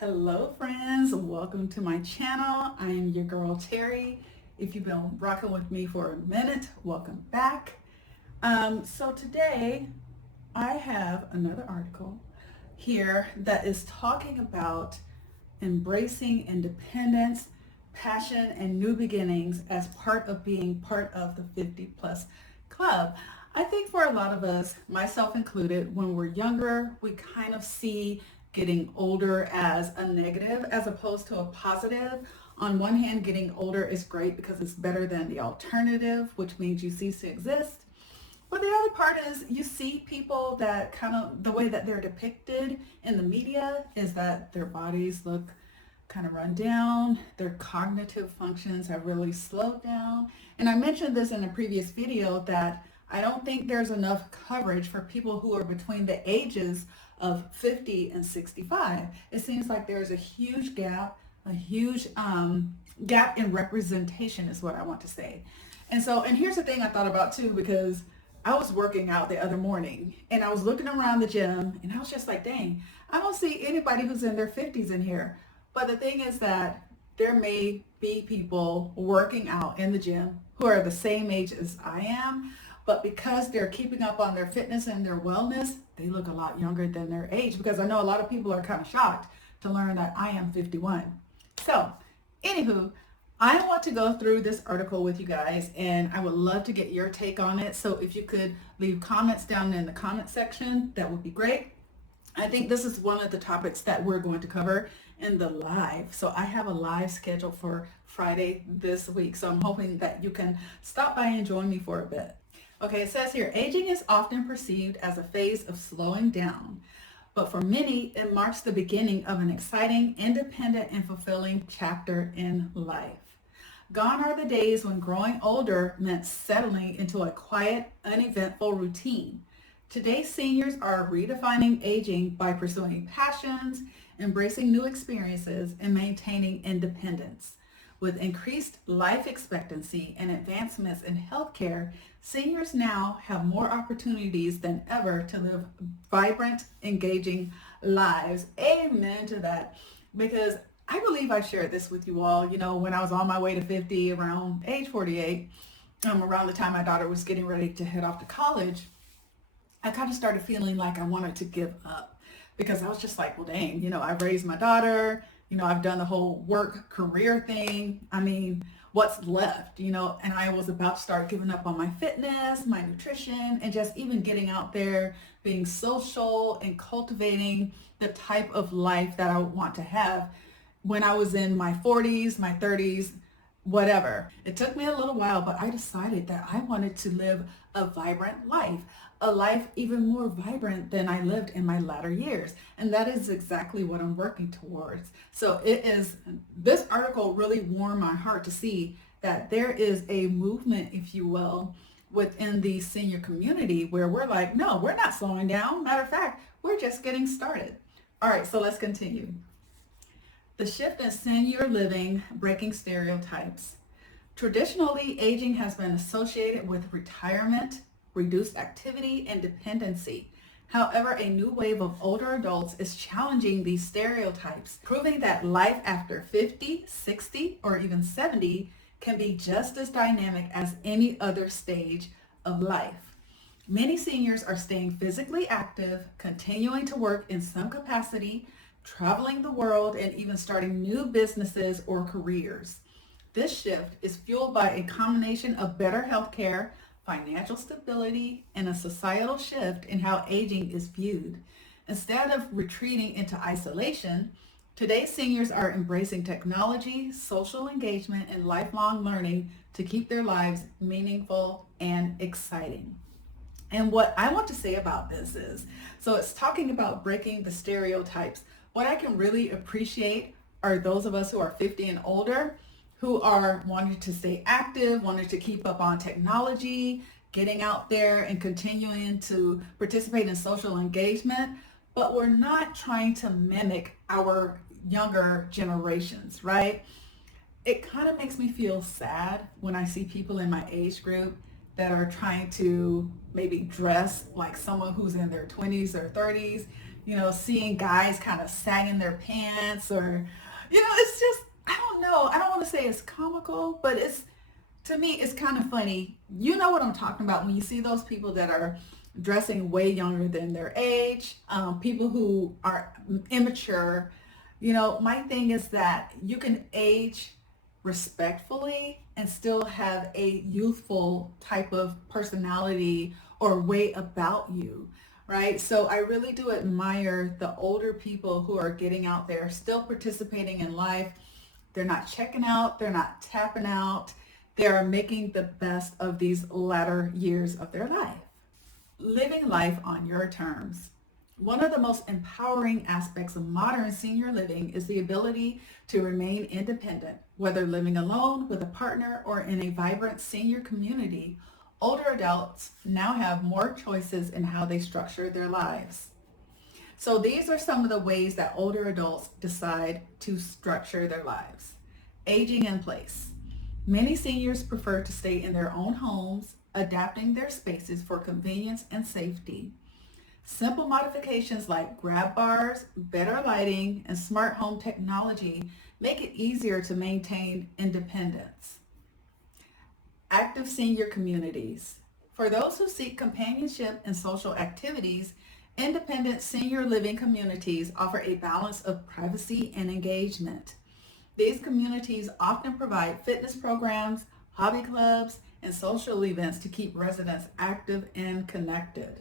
Hello friends, welcome to my channel. I am your girl Terry. If you've been rocking with me for a minute, welcome back. So today I have another article here that is talking about embracing independence, passion, and new beginnings as part of being part of the 50 plus club. I think for a lot of us, myself included, when we're younger, we kind of see getting older as a negative as opposed to a positive. On one hand, getting older is great because it's better than the alternative, which means you cease to exist. But the other part is you see people that kind of the way that they're depicted in the media is that their bodies look kind of run down, their cognitive functions have really slowed down. And I mentioned this in a previous video that I don't think there's enough coverage for people who are between the ages of 50 and 65. It seems like there's a huge gap, a huge gap in representation is what I want to say. And here's the thing I thought about too, because I was working out the other morning and I was looking around the gym and I was just like, dang, I don't see anybody who's in their 50s in here. But the thing is that there may be people working out in the gym who are the same age as I am, but because they're keeping up on their fitness and their wellness, they look a lot younger than their age, because I know a lot of people are kind of shocked to learn that I am 51. So, anywho, I want to go through this article with you guys and I would love to get your take on it. So if you could leave comments down in the comment section, that would be great. I think this is one of the topics that we're going to cover in the live. So I have a live schedule for Friday this week. So I'm hoping that you can stop by and join me for a bit. Okay, it says here, aging is often perceived as a phase of slowing down, but for many, it marks the beginning of an exciting, independent, and fulfilling chapter in life. Gone are the days when growing older meant settling into a quiet, uneventful routine. Today, seniors are redefining aging by pursuing passions, embracing new experiences, and maintaining independence. With increased life expectancy and advancements in healthcare, seniors now have more opportunities than ever to live vibrant, engaging lives. Amen to that. Because I believe I shared this with you all, when I was on my way to 50, around age 48, around the time my daughter was getting ready to head off to college, I kind of started feeling like I wanted to give up because I was just like, well, dang, I've raised my daughter, I've done the whole work career thing. I mean, what's left, and I was about to start giving up on my fitness, my nutrition, and just even getting out there, being social and cultivating the type of life that I want to have when I was in my 40s, my 30s, whatever. It took me a little while, but I decided that I wanted to live a vibrant life, a life even more vibrant than I lived in my latter years. And that is exactly what I'm working towards. So this article really warmed my heart to see that there is a movement, if you will, within the senior community where we're like, no, we're not slowing down. Matter of fact, we're just getting started. All right, so let's continue. The shift in senior living, breaking stereotypes. Traditionally, aging has been associated with retirement, reduced activity, and dependency. However, a new wave of older adults is challenging these stereotypes, proving that life after 50, 60, or even 70 can be just as dynamic as any other stage of life. Many seniors are staying physically active, continuing to work in some capacity, traveling the world, and even starting new businesses or careers. This shift is fueled by a combination of better healthcare, financial stability, and a societal shift in how aging is viewed. Instead of retreating into isolation, today's seniors are embracing technology, social engagement, and lifelong learning to keep their lives meaningful and exciting. And what I want to say about this is, so it's talking about breaking the stereotypes. What I can really appreciate are those of us who are 50 and older who are wanting to stay active, wanting to keep up on technology, getting out there and continuing to participate in social engagement, but we're not trying to mimic our younger generations, right? It kind of makes me feel sad when I see people in my age group that are trying to maybe dress like someone who's in their 20s or 30s, seeing guys kind of sagging their pants or, it's just, I don't know. I don't want to say it's comical, but to me, it's kind of funny. You know what I'm talking about when you see those people that are dressing way younger than their age, people who are immature. My thing is that you can age respectfully and still have a youthful type of personality or way about you, right? So I really do admire the older people who are getting out there, still participating in life. They're not checking out, they're not tapping out. They're making the best of these latter years of their life. Living life on your terms. One of the most empowering aspects of modern senior living is the ability to remain independent, whether living alone, with a partner, or in a vibrant senior community. Older adults now have more choices in how they structure their lives. So these are some of the ways that older adults decide to structure their lives. Aging in place. Many seniors prefer to stay in their own homes, adapting their spaces for convenience and safety. Simple modifications like grab bars, better lighting, and smart home technology make it easier to maintain independence. Active senior communities. For those who seek companionship and social activities, independent senior living communities offer a balance of privacy and engagement. These communities often provide fitness programs, hobby clubs, and social events to keep residents active and connected.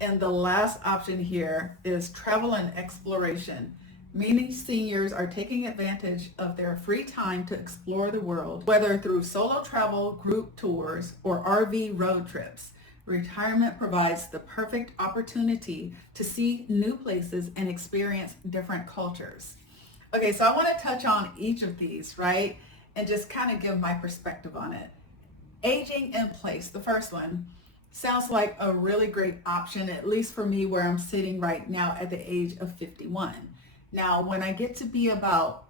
And the last option here is travel and exploration. Many seniors are taking advantage of their free time to explore the world, whether through solo travel, group tours, or RV road trips. Retirement provides the perfect opportunity to see new places and experience different cultures. Okay, so I want to touch on each of these, right? And just kind of give my perspective on it. Aging in place, the first one, sounds like a really great option, at least for me where I'm sitting right now at the age of 51. Now, when I get to be about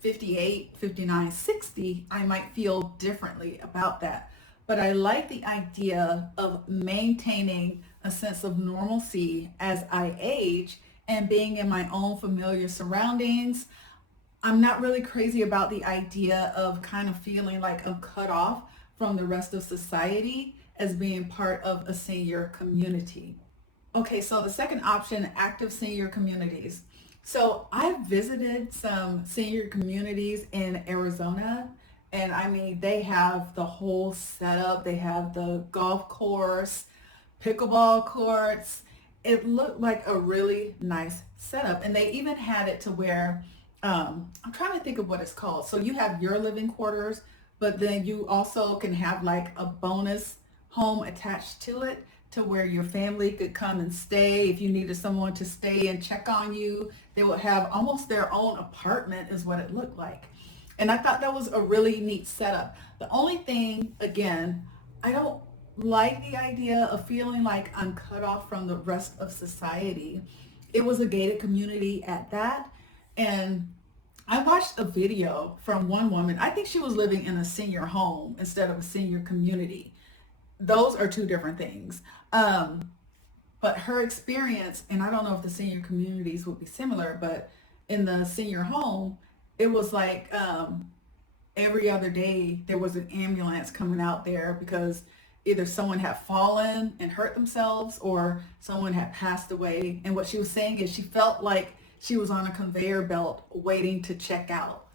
58, 59, 60, I might feel differently about that. But I like the idea of maintaining a sense of normalcy as I age and being in my own familiar surroundings. I'm not really crazy about the idea of kind of feeling like I'm cut off from the rest of society as being part of a senior community. Okay, so the second option, active senior communities. So I've visited some senior communities in Arizona, and I mean, they have the whole setup. They have the golf course, pickleball courts. It looked like a really nice setup. And they even had it to where, I'm trying to think of what it's called. So you have your living quarters, but then you also can have like a bonus home attached to it to where your family could come and stay. If you needed someone to stay and check on you, they would have almost their own apartment is what it looked like. And I thought that was a really neat setup. The only thing, again, I don't like the idea of feeling like I'm cut off from the rest of society. It was a gated community at that. And I watched a video from one woman. I think she was living in a senior home instead of a senior community. Those are two different things. But her experience, and I don't know if the senior communities would be similar, but in the senior home, it was like every other day there was an ambulance coming out there because either someone had fallen and hurt themselves or someone had passed away. And what she was saying is she felt like she was on a conveyor belt waiting to check out,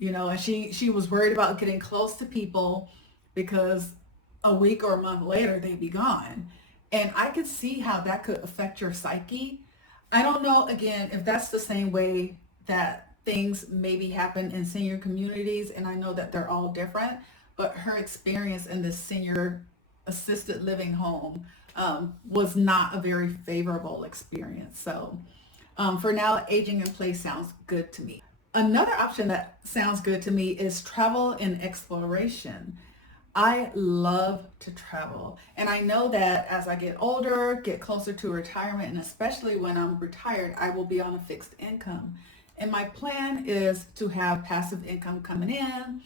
and she was worried about getting close to people because a week or a month later they'd be gone. And I could see how that could affect your psyche. I don't know, again, if that's the same way that things maybe happen in senior communities, and I know that they're all different, but her experience in this senior assisted living home was not a very favorable experience. So for now, aging in place sounds good to me. Another option that sounds good to me is travel and exploration. I love to travel, and I know that as I get older, get closer to retirement, and especially when I'm retired, I will be on a fixed income. And my plan is to have passive income coming in,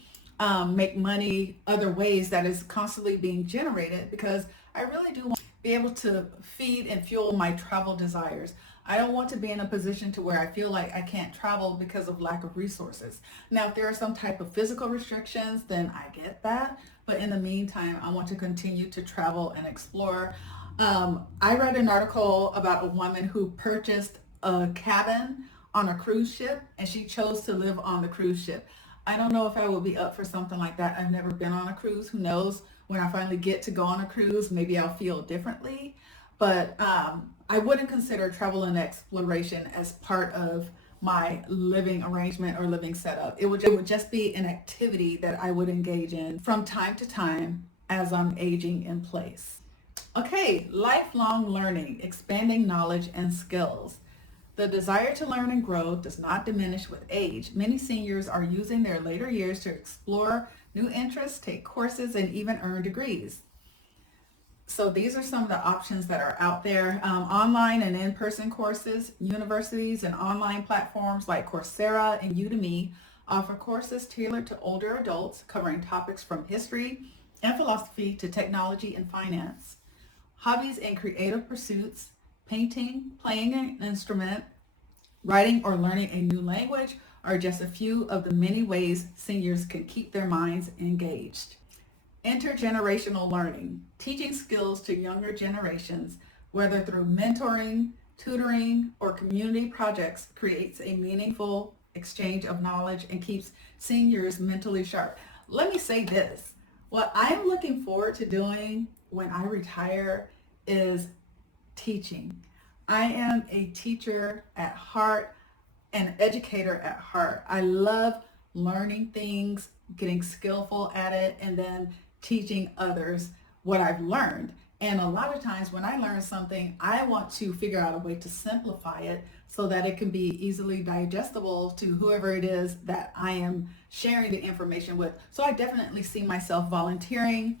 make money other ways that is constantly being generated, because I really do want be able to feed and fuel my travel desires. I don't want to be in a position to where I feel like I can't travel because of lack of resources. Now, if there are some type of physical restrictions, then I get that. But in the meantime, I want to continue to travel and explore. I read an article about a woman who purchased a cabin on a cruise ship and she chose to live on the cruise ship. I don't know if I would be up for something like that. I've never been on a cruise. Who knows? When I finally get to go on a cruise, maybe I'll feel differently. But I wouldn't consider travel and exploration as part of my living arrangement or living setup. It would just be an activity that I would engage in from time to time as I'm aging in place. Okay, lifelong learning, expanding knowledge and skills. The desire to learn and grow does not diminish with age. Many seniors are using their later years to explore new interests, take courses, and even earn degrees. So these are some of the options that are out there. Online and in-person courses, universities and online platforms like Coursera and Udemy offer courses tailored to older adults covering topics from history and philosophy to technology and finance. Hobbies and creative pursuits, painting, playing an instrument, writing or learning a new language are just a few of the many ways seniors can keep their minds engaged. Intergenerational learning, teaching skills to younger generations, whether through mentoring, tutoring, or community projects, creates a meaningful exchange of knowledge and keeps seniors mentally sharp. Let me say this. What I'm looking forward to doing when I retire is teaching. I am a teacher at heart, an educator at heart. I love learning things, getting skillful at it, and then teaching others what I've learned. And a lot of times when I learn something, I want to figure out a way to simplify it so that it can be easily digestible to whoever it is that I am sharing the information with. So I definitely see myself volunteering,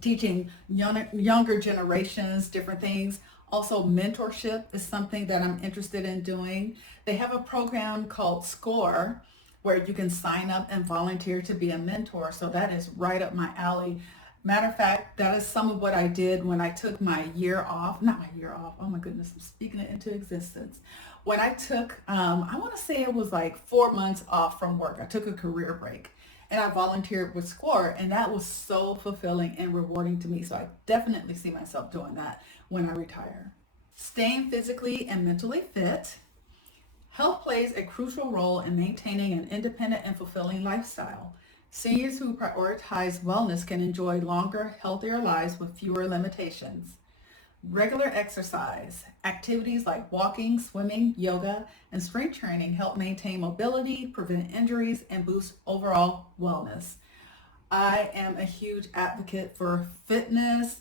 teaching younger generations different things. Also, mentorship is something that I'm interested in doing. They have a program called SCORE where you can sign up and volunteer to be a mentor. So that is right up my alley. Matter of fact, that is some of what I did when I took my year off. Not my year off. Oh my goodness, I'm speaking it into existence. When I took, I want to say it was like 4 months off from work. I took a career break and I volunteered with SCORE, and that was so fulfilling and rewarding to me. So I definitely see myself doing that when I retire. Staying physically and mentally fit. Health plays a crucial role in maintaining an independent and fulfilling lifestyle. Seniors who prioritize wellness can enjoy longer, healthier lives with fewer limitations. Regular exercise. Activities like walking, swimming, yoga, and strength training help maintain mobility, prevent injuries, and boost overall wellness. I am a huge advocate for fitness.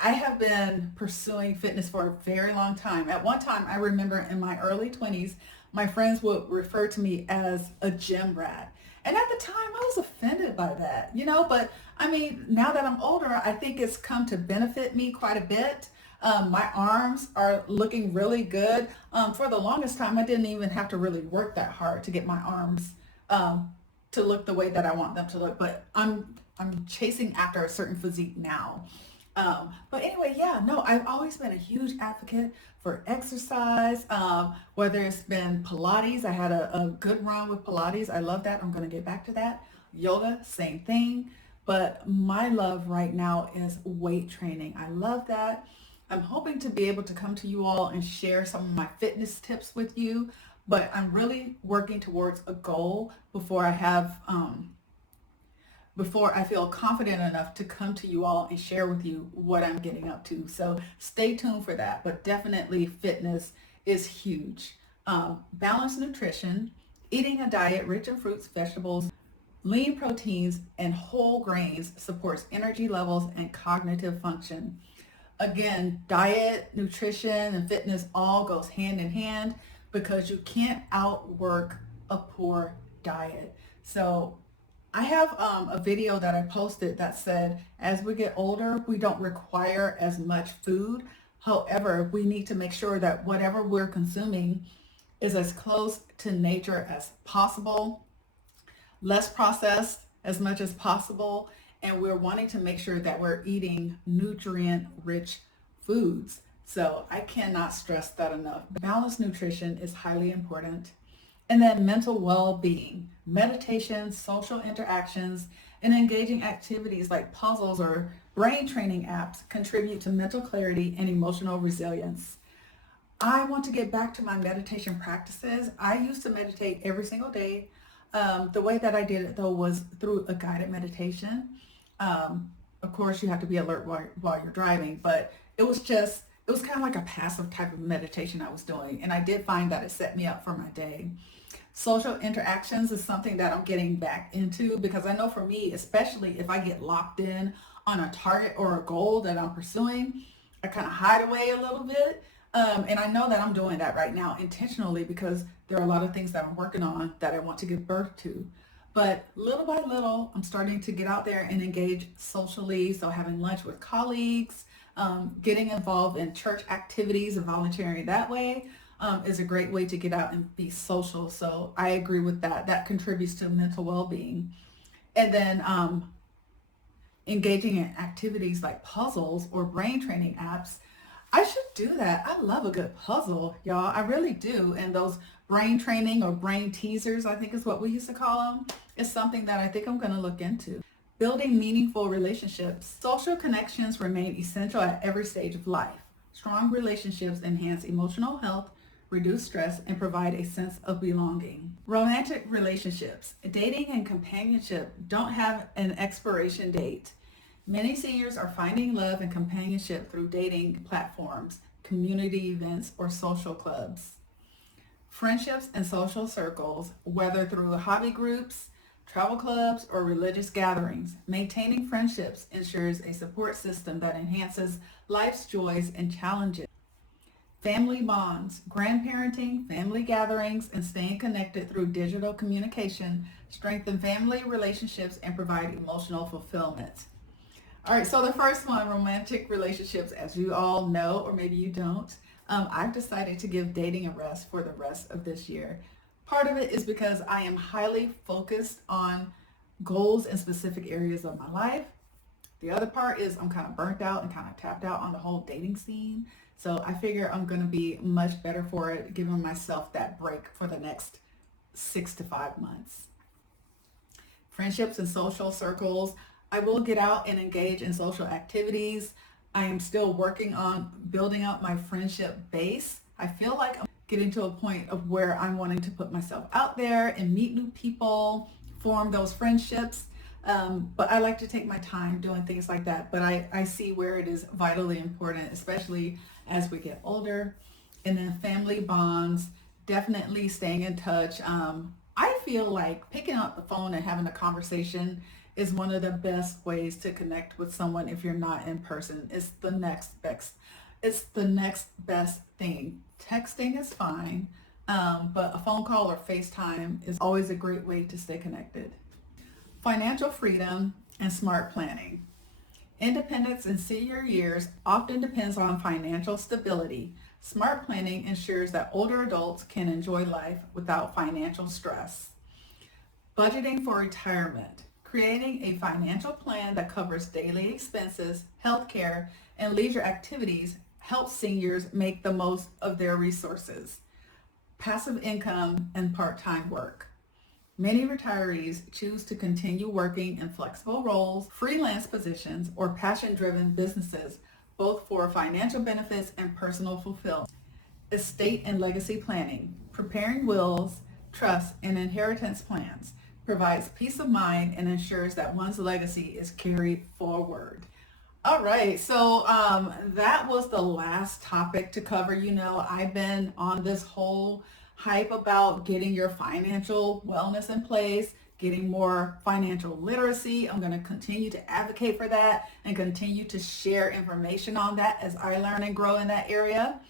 I have been pursuing fitness for a very long time. At one time, I remember in my early 20s, my friends would refer to me as a gym rat. And at the time, I was offended by that, but I mean, now that I'm older, I think it's come to benefit me quite a bit. My arms are looking really good. For the longest time, I didn't even have to really work that hard to get my arms to look the way that I want them to look, but I'm chasing after a certain physique now. But anyway, yeah, no, I've always been a huge advocate for exercise, whether it's been Pilates. I had a good run with Pilates. I love that. I'm going to get back to that. Yoga, same thing. But my love right now is weight training. I love that. I'm hoping to be able to come to you all and share some of my fitness tips with you, but I'm really working towards a goal before I feel confident enough to come to you all and share with you what I'm getting up to. So stay tuned for that, but definitely fitness is huge. Balanced nutrition, eating a diet rich in fruits, vegetables, lean proteins, and whole grains supports energy levels and cognitive function. Again, diet, nutrition, and fitness all goes hand in hand because you can't outwork a poor diet. So I have a video that I posted that said, as we get older, we don't require as much food. However, we need to make sure that whatever we're consuming is as close to nature as possible, less processed as much as possible, and we're wanting to make sure that we're eating nutrient-rich foods. So I cannot stress that enough. Balanced nutrition is highly important. And then mental well-being, meditation, social interactions, and engaging activities like puzzles or brain training apps contribute to mental clarity and emotional resilience. I want to get back to my meditation practices. I used to meditate every single day. The way that I did it though was through a guided meditation. Of course, you have to be alert while you're driving, but it was kind of like a passive type of meditation I was doing. And I did find that it set me up for my day. Social interactions is something that I'm getting back into because I know for me, especially if I get locked in on a target or a goal that I'm pursuing, I kind of hide away a little bit. And I know that I'm doing that right now intentionally because there are a lot of things that I'm working on that I want to give birth to. But little by little, I'm starting to get out there and engage socially. So having lunch with colleagues, getting involved in church activities and volunteering that way is a great way to get out and be social. So I agree with that. That contributes to mental well-being. And then engaging in activities like puzzles or brain training apps. I should do that. I love a good puzzle, y'all. I really do. And those brain training or brain teasers, I think is what we used to call them, is something that I think I'm going to look into. Building meaningful relationships. Social connections remain essential at every stage of life. Strong relationships enhance emotional health, reduce stress, and provide a sense of belonging. Romantic relationships. Dating and companionship don't have an expiration date. Many seniors are finding love and companionship through dating platforms, community events, or social clubs. Friendships and social circles, whether through hobby groups, travel clubs, or religious gatherings. Maintaining friendships ensures a support system that enhances life's joys and challenges. Family bonds, grandparenting, family gatherings, and staying connected through digital communication strengthen family relationships and provide emotional fulfillment. All right, so the first one, romantic relationships, as you all know, or maybe you don't, I've decided to give dating a rest for the rest of this year. Part of it is because I am highly focused on goals in specific areas of my life. The other part is I'm kind of burnt out and kind of tapped out on the whole dating scene. So I figure I'm going to be much better for it, giving myself that break for the next 6 to 5 months. Friendships and social circles. I will get out and engage in social activities. I am still working on building up my friendship base. I feel like I'm getting to a point of where I'm wanting to put myself out there and meet new people, form those friendships. But I like to take my time doing things like that. But I see where it is vitally important, especially as we get older. And then family bonds, definitely staying in touch. I feel like picking up the phone and having a conversation is one of the best ways to connect with someone if you're not in person. It's the next best thing. Texting is fine, but a phone call or FaceTime is always a great way to stay connected. Financial freedom and smart planning. Independence in senior years often depends on financial stability. Smart planning ensures that older adults can enjoy life without financial stress. Budgeting for retirement. Creating a financial plan that covers daily expenses, healthcare, and leisure activities helps seniors make the most of their resources. Passive income and part-time work. Many retirees choose to continue working in flexible roles, freelance positions, or passion-driven businesses, both for financial benefits and personal fulfillment. Estate and legacy planning. Preparing wills, trusts, and inheritance plans provides peace of mind and ensures that one's legacy is carried forward. All right, so that was the last topic to cover. You know, I've been on this whole hype about getting your financial wellness in place, getting more financial literacy. I'm going to continue to advocate for that and continue to share information on that as I learn and grow in that area.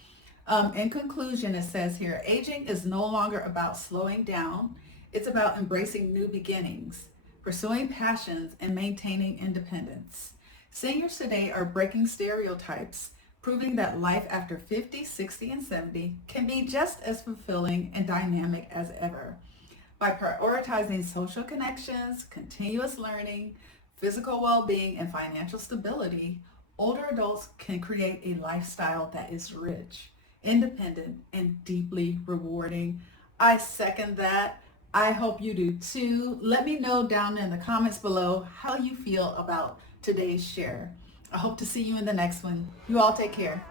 In conclusion, it says here, aging is no longer about slowing down. It's about embracing new beginnings, pursuing passions, and maintaining independence. Seniors today are breaking stereotypes, proving that life after 50, 60, and 70 can be just as fulfilling and dynamic as ever. By prioritizing social connections, continuous learning, physical well-being, and financial stability, older adults can create a lifestyle that is rich, independent, and deeply rewarding. I second that. I hope you do too. Let me know down in the comments below how you feel about today's share. I hope to see you in the next one. You all take care.